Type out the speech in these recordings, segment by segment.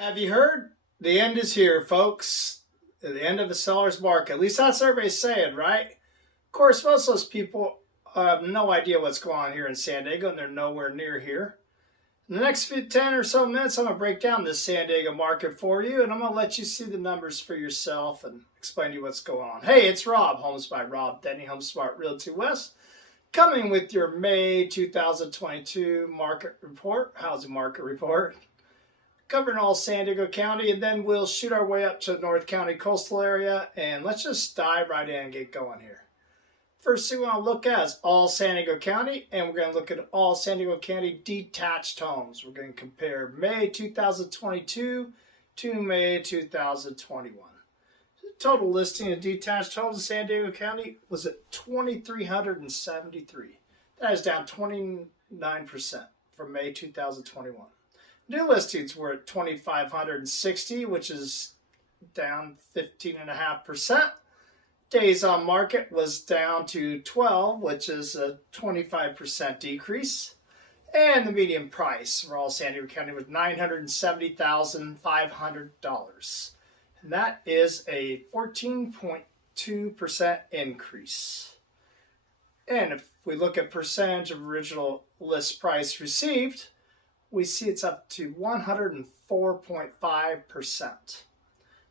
Have you heard? The end is here, folks. The end of the seller's market. At least that's what everybody's saying, right? Of course, most of those people have no idea what's going on here in San Diego, and they're nowhere near here. In the next 10 or so minutes, I'm going to break down this San Diego market for you, and I'm going to let you see the numbers for yourself and explain to you what's going on. Hey, it's Rob, Homes by Rob, Denny, Home Smart Realty West, coming with your May 2022 market report, housing market report, covering all San Diego County, and then we'll shoot our way up to the North County coastal area, and let's just dive right in and get going here. First thing we want to look at is all San Diego County, and we're going to look at all San Diego County detached homes. We're going to compare May 2022 to May 2021. The total listing of detached homes in San Diego County was at 2,373. That is down 29% from May 2021. New listings were at 2,560, which is down 15.5%. Days on market was down to 12, which is a 25% decrease. And the median price for all San Diego County was $970,500. And that is a 14.2% increase. And if we look at percentage of original list price received, we see it's up to 104.5%.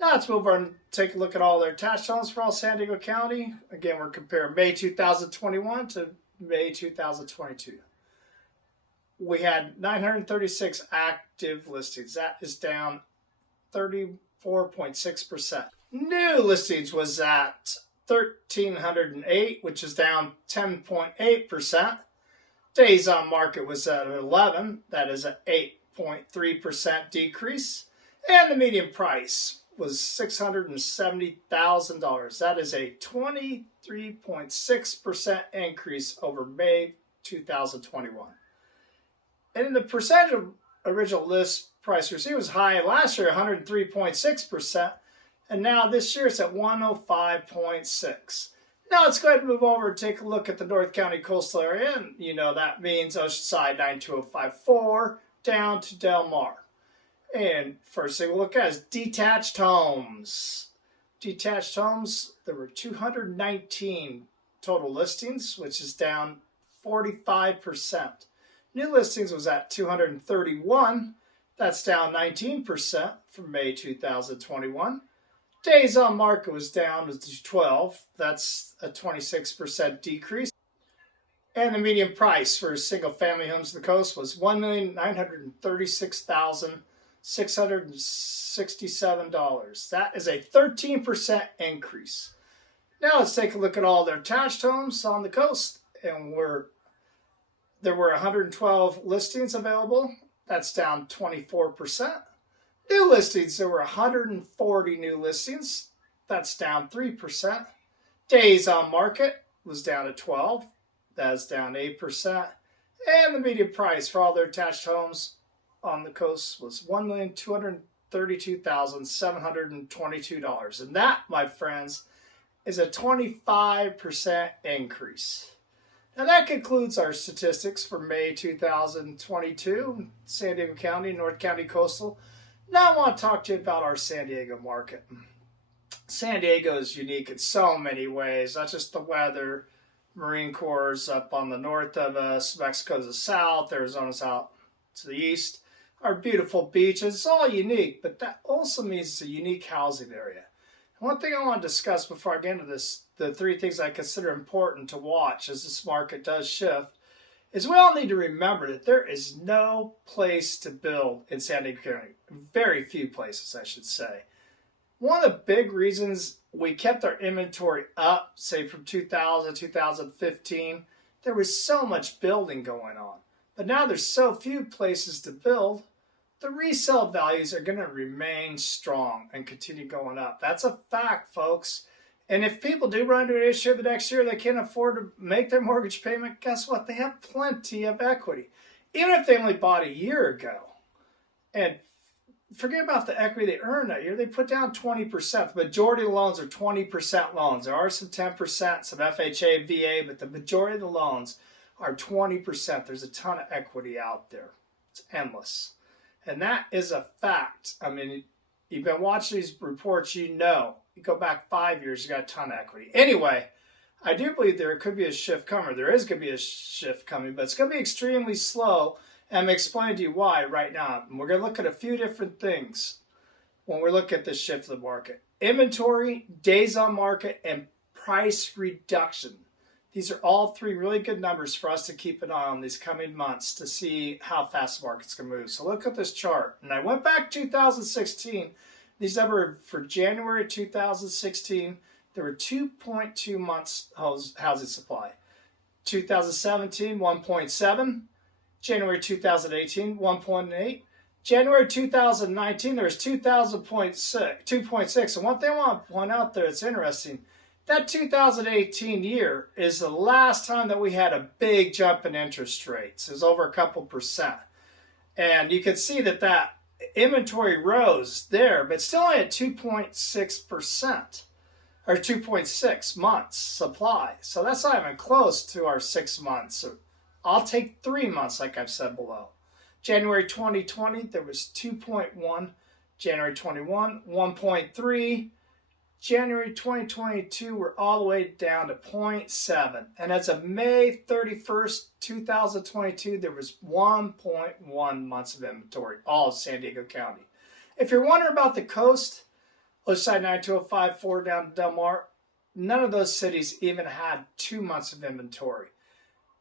Now let's move on and take a look at all their attached homes for all San Diego County. Again, we're comparing May 2021 to May 2022. We had 936 active listings. That is down 34.6%. New listings was at 1,308, which is down 10.8%. Days on market was at 11. That is an 8.3% decrease. And the median price was $670,000. That is a 23.6% increase over May 2021. And in the percentage of original list price received was high last year, 103.6%, and now this year it's at 105.6%. Now let's go ahead and move over and take a look at the North County coastal area, and you know that means Oceanside 92054 down to Del Mar. And first thing we'll look at is detached homes. Detached homes, there were 219 total listings, which is down 45%. New listings was at 231. That's down 19% from May 2021. Days on market was down to 12. That's a 26% decrease. And the median price for single-family homes on the coast was $1,936,667. That is a 13% increase. Now let's take a look at all their attached homes on the coast. And there were 112 listings available. That's down 24%. New listings, there were 140 new listings. That's down 3%. Days on market was down to 12. That's down 8%. And the median price for all their attached homes on the coast was $1,232,722. And that, my friends, is a 25% increase. Now that concludes our statistics for May 2022, San Diego County, North County Coastal. Now I want to talk to you about our San Diego market. San Diego is unique in so many ways, not just the weather. Marine Corps is up on the north of us, Mexico's the south, Arizona's out to the east. Our beautiful beaches, it's all unique, but that also means it's a unique housing area. One thing I want to discuss before I get into this, the three things I consider important to watch as this market does shift, is we all need to remember that there is no place to build in San Diego County. Very few places, I should say. One of the big reasons we kept our inventory up, say from 2000 to 2015, there was so much building going on. But now there's so few places to build, the resale values are going to remain strong and continue going up. That's a fact, folks. And if people do run into an issue the next year, they can't afford to make their mortgage payment, guess what? They have plenty of equity. Even if they only bought a year ago. And forget about the equity they earned that year. They put down 20%. The majority of the loans are 20% loans. There are some 10%, some FHA, VA, but the majority of the loans are 20%. There's a ton of equity out there. It's endless. And that is a fact. I mean, you've been watching these reports, you know. You go back 5 years, you got a ton of equity. Anyway, I do believe there could be a shift coming. There is going to be a shift coming, but it's going to be extremely slow. And I'm going to explain to you why right now. And we're going to look at a few different things when we look at this shift of the market. Inventory, days on market, and price reduction. These are all three really good numbers for us to keep an eye on these coming months to see how fast the market's going to move. So look at this chart. And I went back to 2016. These numbers for January 2016, there were 2.2 months housing supply. 2017, 1.7. January 2018, 1.8. January 2019, there was 2.6. And one thing I want to point out there that's interesting, that 2018 year is the last time that we had a big jump in interest rates. It was over a couple percent. And you can see that inventory rose there, but still only at 2.6%. Or 2.6 months supply. So that's not even close to our 6 months. I'll take 3 months, like I've said below. January 2020, there was 2.1. January 21, 1.3. January 2022, we're all the way down to 0.7. And as of May 31st, 2022, there was 1.1 months of inventory, all of San Diego County. If you're wondering about the coast, Oceanside 92054 down to Del Mar, none of those cities even had 2 months of inventory.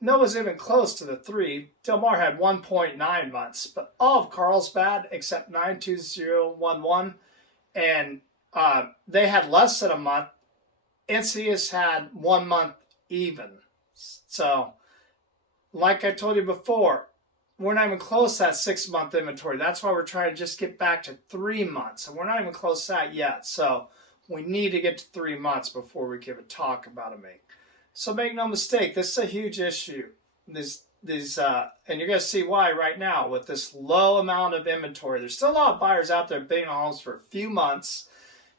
No one's even close to the 3. Del Mar had 1.9 months, but all of Carlsbad, except 92011, and they had less than a month. Encinitas had 1 month even. So, like I told you before, we're not even close to that 6 month inventory. That's why we're trying to just get back to 3 months. And we're not even close to that yet. So we need to get to 3 months before we give a talk about a make. So make no mistake, this is a huge issue. And you're going to see why right now with this low amount of inventory. There's still a lot of buyers out there bidding on homes for a few months.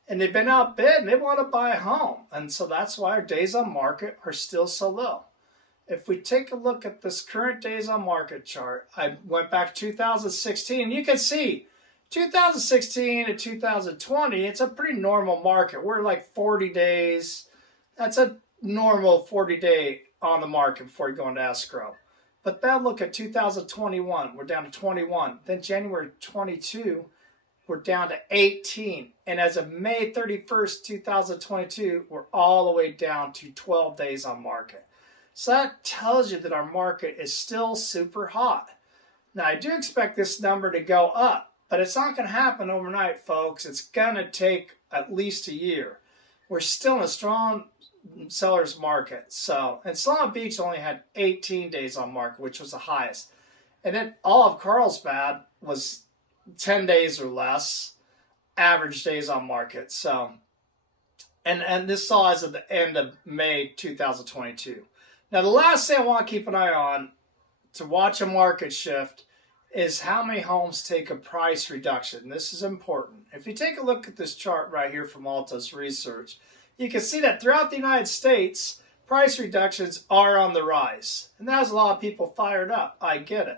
And they've been outbid and they want to buy a home. And so that's why our days on market are still so low. If we take a look at this current days on market chart, I went back to 2016, and you can see 2016 to 2020, it's a pretty normal market. We're like 40 days. That's a normal 40-day on the market before you go into escrow. But then look at 2021, we're down to 21. Then January 22, we're down to 18. And as of May 31st, 2022, we're all the way down to 12 days on market. So that tells you that our market is still super hot. Now, I do expect this number to go up, but it's not going to happen overnight, folks. It's going to take at least a year. We're still in a strong seller's market. So, and Solana Beach only had 18 days on market, which was the highest. And then all of Carlsbad was 10 days or less, average days on market. So, and this saw as of the end of May 2022. Now, the last thing I want to keep an eye on to watch a market shift is how many homes take a price reduction. This is important. If you take a look at this chart right here from Altus Research, you can see that throughout the United States, price reductions are on the rise. And that has a lot of people fired up. I get it.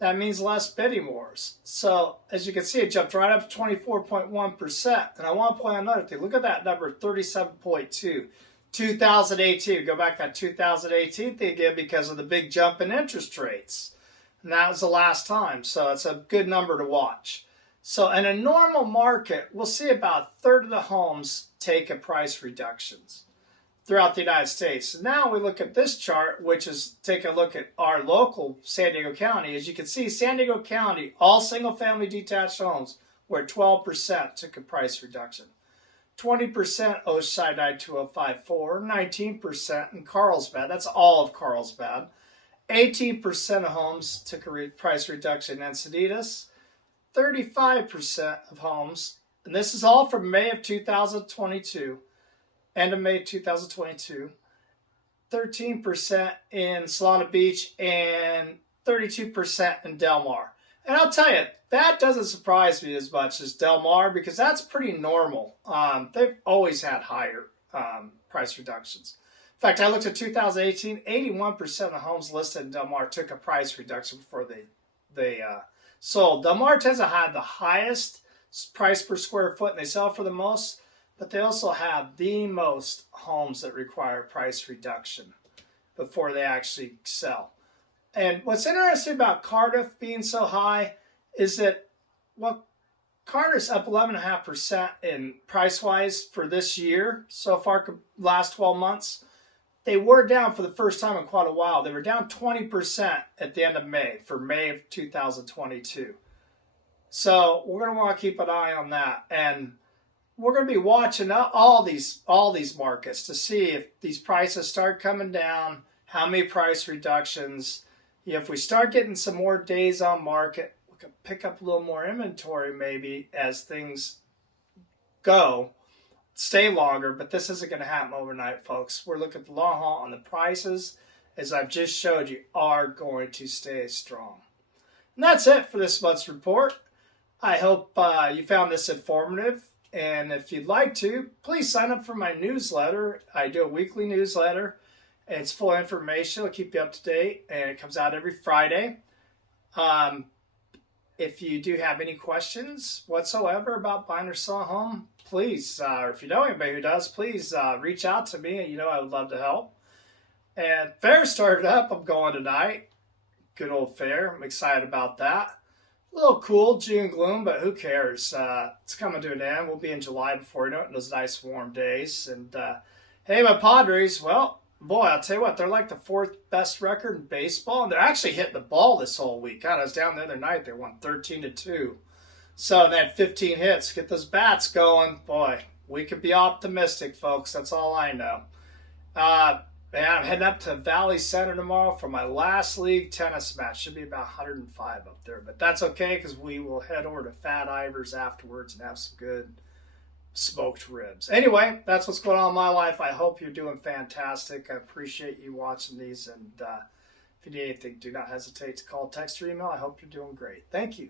That means less bidding wars. So, as you can see, it jumped right up to 24.1%. And I want to point out another thing. Look at that number, 37.2. 2018, go back to that 2018 thing again because of the big jump in interest rates. And that was the last time. So it's a good number to watch. So in a normal market, we'll see about a third of the homes take a price reductions throughout the United States. And now we look at this chart, which is take a look at our local San Diego County. As you can see, San Diego County, all single family detached homes were 12% took a price reduction. 20% Oceanside 92054, 19% in Carlsbad. That's all of Carlsbad. 18% of homes took a price reduction in Encinitas. 35% of homes, and this is all from May of 2022, end of May 2022. 13% in Solana Beach and 32% in Del Mar. And I'll tell you, that doesn't surprise me as much as Del Mar because that's pretty normal. They've always had higher price reductions. In fact, I looked at 2018, 81% of homes listed in Del Mar took a price reduction before they sold. Del Mar tends to have the highest price per square foot, and they sell for the most, but they also have the most homes that require price reduction before they actually sell. And what's interesting about Cardiff being so high is that, well, Cardiff's up 11.5% in price-wise for this year so far, last 12 months. They were down for the first time in quite a while. They were down 20% at the end of May, for May of 2022. So we're going to want to keep an eye on that. And we're going to be watching all these markets to see if these prices start coming down, how many price reductions. If we start getting some more days on market, we can pick up a little more inventory maybe as things go, stay longer, but this isn't going to happen overnight, folks. We're looking at the long haul, and the prices, as I've just showed you, are going to stay strong. And that's it for this month's report. I hope you found this informative, and if you'd like to, please sign up for my newsletter. I do a weekly newsletter. It's full information. It'll keep you up to date, and it comes out every Friday. If you do have any questions whatsoever about buying or selling a home, please, or if you know anybody who does, please reach out to me. I would love to help. And fair started up. I'm going tonight. Good old fair. I'm excited about that. A little cool, June gloom, but who cares? It's coming to an end. We'll be in July before you know it, in those nice warm days. And hey, my Padres, well, boy, I'll tell you what, they're like the fourth best record in baseball, and they're actually hitting the ball this whole week. God, I was down the other night. They won 13-2. So they had 15 hits. Get those bats going. Boy, we could be optimistic, folks. That's all I know. Man, I'm heading up to Valley Center tomorrow for my last league tennis match. Should be about 105 up there, but that's okay because we will head over to Fat Ivers afterwards and have some good smoked ribs. Anyway, that's what's going on in my life. I hope you're doing fantastic. I appreciate you watching these, and if you need anything, do not hesitate to call, text, or email. I hope you're doing great. Thank you.